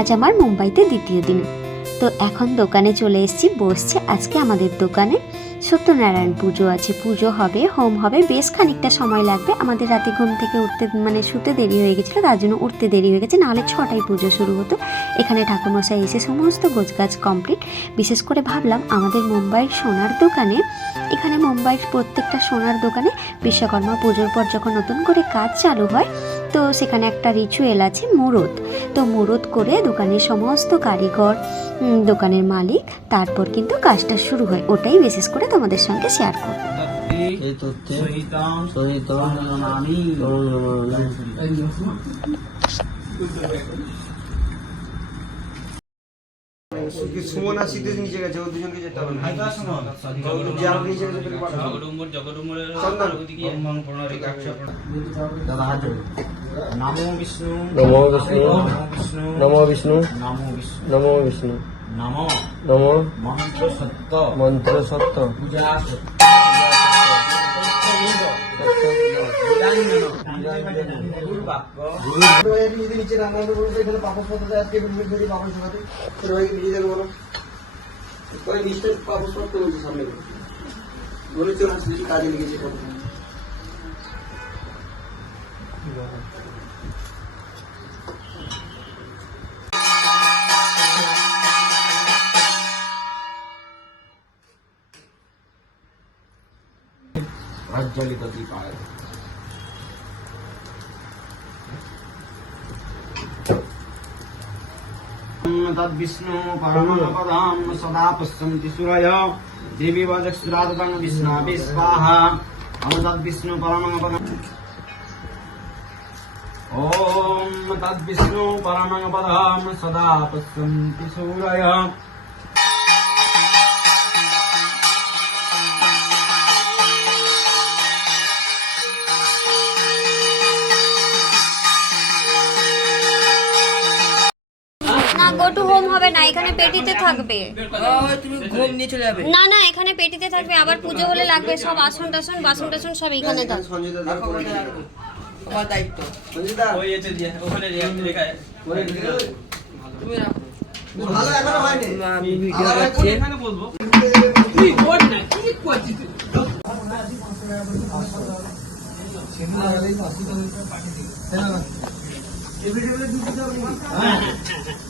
আজ আমার মুম্বাইতে দ্বিতীয় দিন। তো এখন দোকানে চলে এসেছি, বসছে আজকে আমাদের দোকানে। সত্যনারায়ণ পুজো আছে, পুজো হবে, হোম হবে, বেশ খানিকটা সময় লাগবে। আমাদের রাতে ঘুম থেকে উঠতে মানে শুতে দেরি হয়ে গেছিল, তার জন্য উঠতে দেরি হয়ে গেছে, নাহলে ছটায় পুজো শুরু হতো। এখানে ঠাকুরমশাই এসে সমস্ত গোছগাছ কমপ্লিট বিশেষ করে ভাবলাম আমাদের মুম্বাইয়ের সোনার দোকানে, এখানে মুম্বাইয়ের প্রত্যেকটা সোনার দোকানে বিশ্বকর্মা পুজোর পর যখন নতুন করে কাজ চালু হয়, তো সেখানে একটা রিচুয়াল আছে মুরত তো মুরত করে দোকানের সমস্ত কারিগর দোকানের মালিক, তারপর কিন্তু কাজটা শুরু হয়। ওটাই বিশেষ করে তোমাদের সঙ্গে শেয়ার করব। সুমন আর সিদ্ধেশ নিচে গেছে? ও দুজনকে যেতে হবে না। নিচে গেছে। জগডম্বর জগডম্বরের মন দাদা হাত। নমো বিষ্ণু। নমো বিষ্ণু। নমো বিষ্ণু। নমো বিষ্ণু। নমো বিষ্ণু। নমো নমো মন্ত্র সত্য। মন্ত্র সত্য। পূজা সত্য। যদি নিচে রান্না করে বলবে, এখানে পত্র দেয়, আজকে বেরিয়ে বেরিয়ে পাপড় শোকাতে। তোর ভাইকে নিজেদের বলো। ওই নিশ্চয়ই পাপড় পত্র বলছে সামনে বলে চলে আসলে কাজে লেগেছে প্রজ্বলিত দীপায় तद्विष्णु परमपदां सदा पश्यन्ति सूरय। देवी वजक्षुरादं विष्णापि स्वाहा। अम तद्विष्णु परमपदम् ॐ तद्विष्णु परमपदां सदा पश्यन्ति सूरय। গো টু হোম হবে না এখানে পেটিতে থাকবে। তুমি ঘুম নিয়ে চলে যাবে। না না এখানে পেটিতে থাকবে আবার পুজো হলে লাগবে সব আসন টাসন বাসন টাসন সব এখানে থাকবে। আমার দায়িত্ব ওই এতে দিয়ে ওখানে লেখা তুমি রাখো। ভালো এখনও হয়নি। আমি ভিডিও করছি এখানে বলব। এখানে নিয়ে যেতে একটা দিয়ে যাও মুহূর্তের আগে টেবিলে সিঁদুর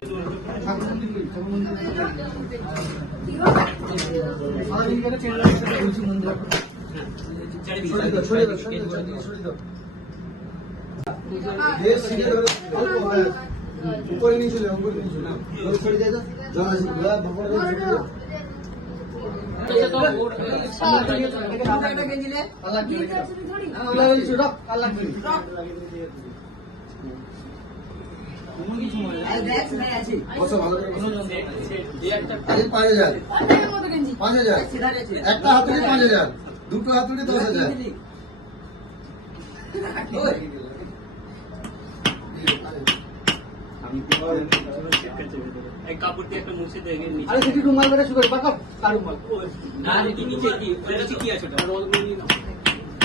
রুমাল না কি নিচে কি ওই নিচে কি আছে ওটা রোল মিনি না দেড় টাকা ওই সঞ্জয় এটা দাও দশ ওই। সন্তু দশ টাকা লাগবে তুমি করে। আর কি সেট কাজ ফিনিশ করে নিল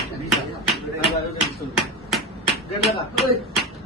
তাহলে ম্যাচিস ম্যাচিস ওইটা ওইটা ছোকরা ম্যাচিস দাও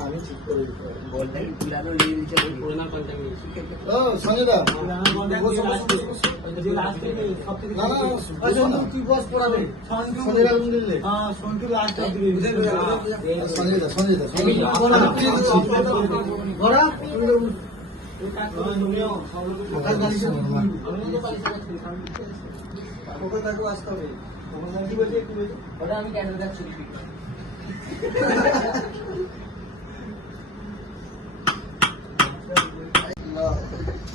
আমি ঠিক করে দিতে তুলানো নিয়ে নিচে ও সঞ্জয়দা না তুই বস পড়াবে। সঞ্জয়দা রুম দিলে সঞ্জয়দা সঞ্জয়দা আমি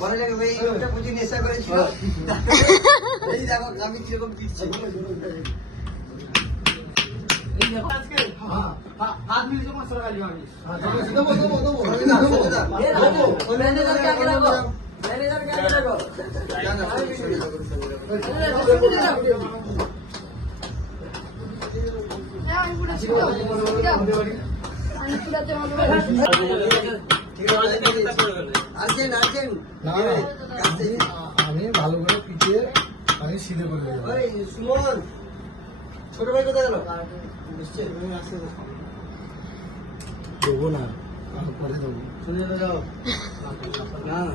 পরে লাগে ভাই ওটা বুঝি নেশা করেছিল এই দেখো আমি কীরকম পিটছি দেবো দেবো দেবো আমি না আমি ভালো করে পিটিয়ে আমি সিধে করে দেবো। সুমন ছোট ভাই কোথায় গেল? দেবো না। আমি পরে দেবো। যাও। না না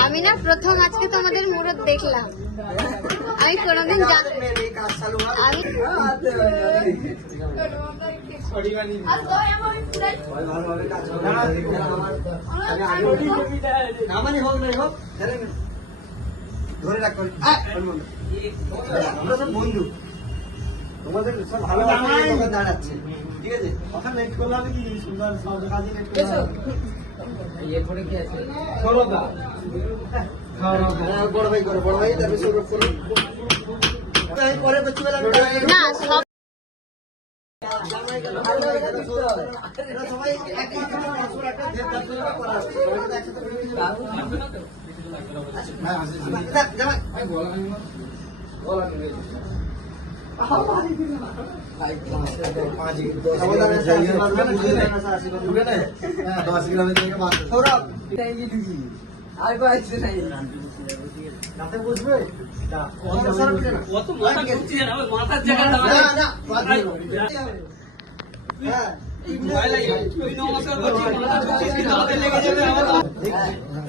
আমি না প্রথম আজকে তোমাদের মুরত দেখলাম আমি কোনোদিন আমি হোক নাই হোক ধরে নে। ধরে রাখ করে। আয়, হনুমান। আমরা সব বন্ধু তোমাদের সব ভালো দাঁড়াচ্ছে ঠিক আছে কথা নেট করলে আমি কি সুন্দর সব কাজে নেট এরপরে কি আছে হ্যাঁ, বড় ভাই করে বড় ভাই তারপরে সৌরভ করো। পরে না সবাই না, থেকে নাই না, না, না।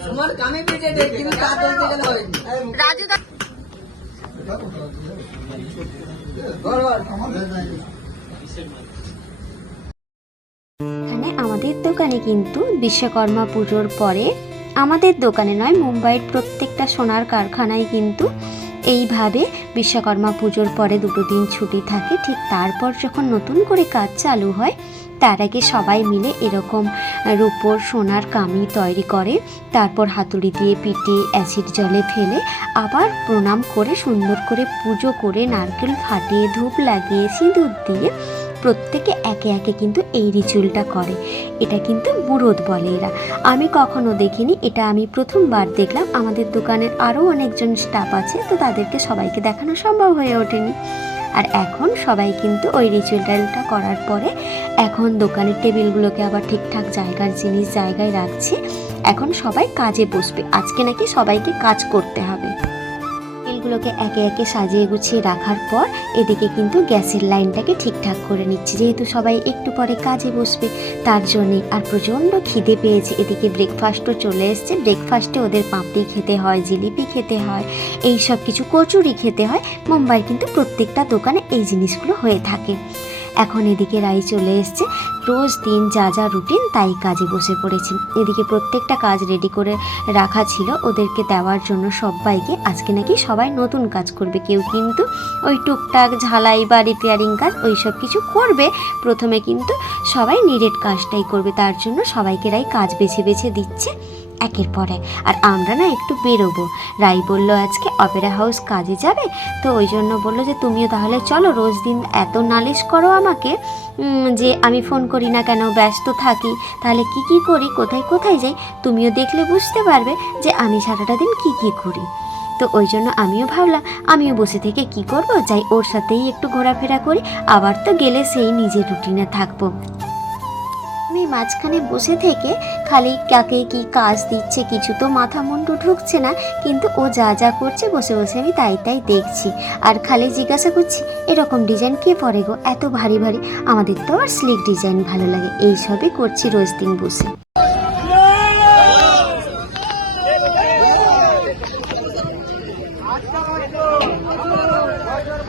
তোমার কামে পেয়েছে ডেট কিন্তু দা বল বল এখানে আমাদের দোকানে কিন্তু বিশ্বকর্মা পুজোর পরে আমাদের দোকানে নয়, মুম্বাইয়ের প্রত্যেকটা সোনার কারখানায় কিন্তু এইভাবে বিশ্বকর্মা পুজোর পরে দুটো দিন ছুটি থাকে, ঠিক তারপর যখন নতুন করে কাজ চালু হয়, তার আগে সবাই মিলে এরকম রূপোর সোনার কামি তৈরি করে, তারপর হাতুড়ি দিয়ে পিটিয়ে অ্যাসিড জলে ফেলে আবার প্রণাম করে সুন্দর করে পুজো করে নারকেল ফাটিয়ে ধূপ লাগিয়ে সিঁদুর দিয়ে প্রত্যেকে একে একে কিন্তু এই রিচুয়ালটা করে। এটা কিন্তু বুড়োদ বলে এরা। আমি কখনো দেখিনি, এটা আমি প্রথমবার দেখলাম। আমাদের দোকানের আরও অনেকজন স্টাফ আছে, তো তাদেরকে সবাইকে দেখানো সম্ভব হয়ে ওঠেনি। আর এখন সবাই কিন্তু ওই রিচুয়ালটা করার পরে এখন দোকানের টেবিলগুলোকে আবার ঠিকঠাক জায়গার জিনিস জায়গায় রাখছে। এখন সবাই কাজে বসবে। আজকে নাকি সবাইকে কাজ করতে হবে। তেলগুলোকে একে একে সাজিয়ে গুছিয়ে রাখার পর এদিকে কিন্তু গ্যাসের লাইনটাকে ঠিকঠাক করে নিচ্ছে। যেহেতু সবাই একটু পরে কাজে বসবে, তার জন্যে আর প্রচণ্ড খিদে পেয়েছে। এদিকে ব্রেকফাস্টও চলে এসছে। ব্রেকফাস্টে ওদের পাপড়ি খেতে হয়, জিলিপি খেতে হয় এই সব কিছু কচুরি খেতে হয়। মুম্বাই কিন্তু প্রত্যেকটা দোকানে এই জিনিসগুলো হয়ে থাকে। এখন এদিকে রাই চলে এসছে। রোজ দিন যা যা রুটিন তাই কাজে বসে পড়েছেন এদিকে প্রত্যেকটা কাজ রেডি করে রাখা ছিল। ওদেরকে দেওয়ার জন্য সবাইকে আজকে নাকি সবাই নতুন কাজ করবে। কেউ কিন্তু ওই টুকটাক ঝালাই বা রিপেয়ারিং কাজ ওই সব কিছু করবে। প্রথমে কিন্তু সবাই নিরেট কাজটাই করবে। তার জন্য সবাইকে রাই কাজ বেছে বেছে দিচ্ছে। একের পর আর আমরা না একটু বেরোবো। রাই বলল, আজকে অপেরা হাউস কাজে যাবে? তো ওই জন্য বলল যে, তুমিও তাহলে চলো, রোজ দিন এত নালিশ করো আমাকে যে আমি ফোন করি না কেন, ব্যস্ত থাকি। তাহলে কি কি করি, কোথায় কোথায় যাই, তুমিও দেখলে বুঝতে পারবে যে আমি সারাটা দিন কি কি করি। তো ওই জন্য আমিও ভাবলাম, আমিও বসে থেকে কি করব? যাই, ওর সাথেই একটু ঘোরাফেরা করি। আবার তো গেলে সেই নিজের রুটিনে থাকব। মাঝখানে বসে থেকে খালি কাকে কি কাজ দিচ্ছে কিছু তো মাথা মুন্ডু ঢুকছে না, কিন্তু ও যা যা করছে বসে বসে আমি তাই তাই দেখছি। আর খালি জিজ্ঞাসা করছি, এরকম ডিজাইন কে পরে গো? এত ভারী ভারী। আমাদের তো আর স্লিক ডিজাইন ভালো লাগে। এই সবই করছি রোজ দিন বসে।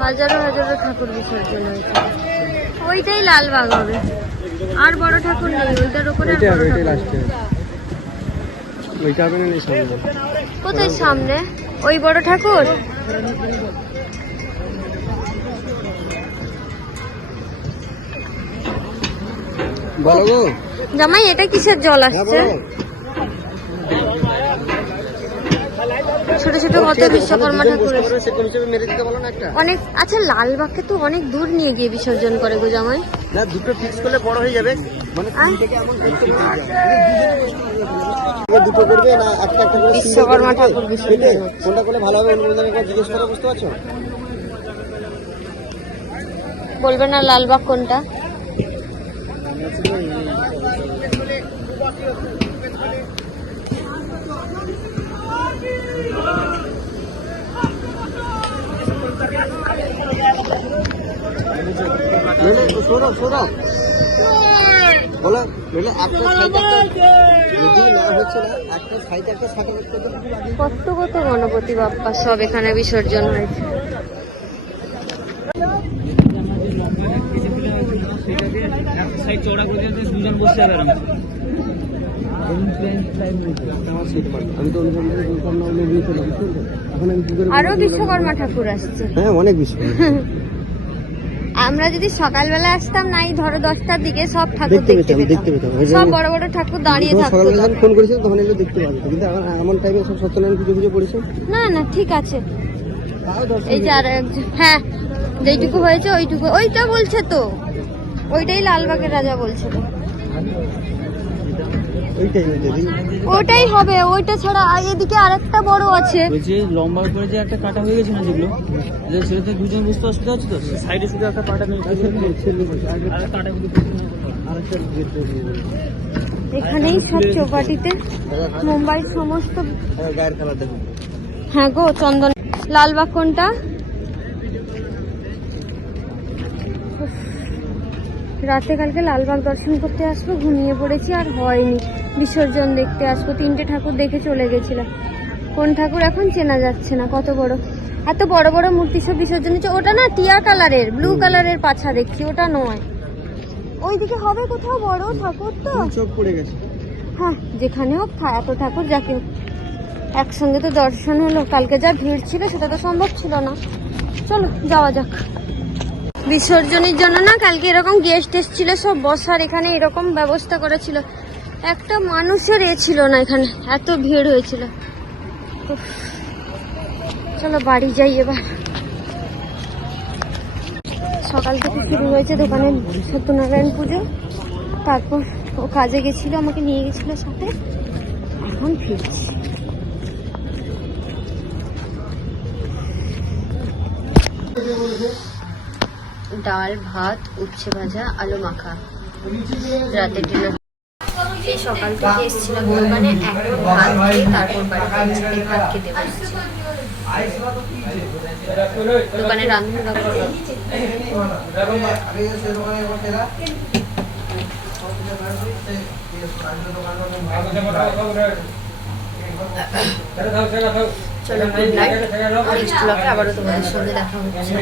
হাজারো হাজারো ঠাকুর বিসর্জন হয়েছে। ওইটাই লালবাগ হবে। আর বড় ঠাকুর নেই ওইটার উপরে। ওইটা হবে না সামনে কোথায় সামনে? ওই বড় ঠাকুর? বলো গো। জামাই এটা কিসের জল আসছে? ছোট কত বিশ্বকর্মা ঠাকুর অনেক আচ্ছা লালবাগকে তো অনেক দূর নিয়ে গিয়ে বিসর্জন করে গো জামাই। না দুটো ফিক্স করলে বড় হয়ে যাবে। মানে। দুটো করবে না একটা একটা করে বিশ্বকর্মা ঠাকুর বিসর্জন কোনটা করলে ভালো হবে অনুমোদন একবার জিজ্ঞেস করে বুঝতে পারছ? বলবে না লালবাগ কোনটা? সৌরভ সৌরভ বলো নইলে একটা যদি না হচ্ছে না একটা সাইড একটা সাইড কত কত গণপতি বাপ্পা সব এখানে বিসর্জন হয়েছে? আরও বিশ্বকর্মা ঠাকুর আসছে। হ্যাঁ অনেক বেশি আমরা যদি সকালবেলা আসতাম নাই ধরো দশটার দিকে সব ঠাকুর দেখতে পেতাম সব বড় বড় ঠাকুর দাঁড়িয়ে থাকতো ফোন করেছিল তখন এগুলো দেখতে পাবো কিন্তু এমন টাইমে সব সত্যনারায়ণ পুজো পুজো পড়েছে। না না ঠিক আছে। এই যে আর হ্যাঁ যেইটুকু হয়েছে ওইটুকু ওইটা বলছে তো। ওইটাই লালবাগের রাজা বলছে। তো ওটাই হবে ওইটা ছাড়া আর এদিকে আরেকটা বড় আছে। বলছি লম্বা করে যে একটা কাটা হয়ে গেছে না যেগুলো যে সেটাতে দুজন বুঝতে অসুবিধা হচ্ছে তো? সাইডে শুধু একটা কাটা নেই। এখানেই সব চৌপাটিতে মুম্বাই সমস্ত হ্যাঁ, হ্যাঁ গো চন্দন। লালবাগ কোনটা? রাতে কালকে লালবাগ দর্শন করতে আসব ঘুমিয়ে পড়েছি আর হয়নি। বিসর্জন দেখতে আসব। তিনটে ঠাকুর দেখে চলে গেছিলাম। কোন ঠাকুর এখন চেনা যাচ্ছে না কত বড়। এত বড় বড় মূর্তি সব বিসর্জন হচ্ছে ওটা না টিয়া কালারের ব্লু কালারের পাছা দেখছি ওটা নয়। ওইদিকে হবে কোথাও বড় ঠাকুর তো। চোখ পড়ে গেছে। হ্যাঁ যেখানে হোক এত ঠাকুর যাকে হোক। একসঙ্গে তো দর্শন হলো। কালকে যা ভিড় ছিল সেটা তো সম্ভব ছিল না। চলো যাওয়া যাক। বিসর্জনের জন্য না কালকে এরকম গেস্ট এসেছিল সব বসার এখানে এরকম ব্যবস্থা করেছিল একটা মানুষের এ ছিল না এখানে, এত ভিড় হয়েছিল। চলো বাড়ি যাই এবার। সকাল থেকে শুরু হয়েছে দোকানে সত্যনারায়ণ পুজো। তারপর ও কাজে গেছিল, আমাকে নিয়ে গেছিল সাথে। এখন ফিরছি। ডাল, ভাত, উচ্ছে ভাজা, আলু মাখা। রাতের ডিনার এই সকাল থেকে এসেছিলাম দোকানে এখন ভাত খেয়ে তারপর ভাত খেতে বসেছি। দোকানে রান্না চলো আবারও তোমাদের সঙ্গে দেখা হচ্ছে।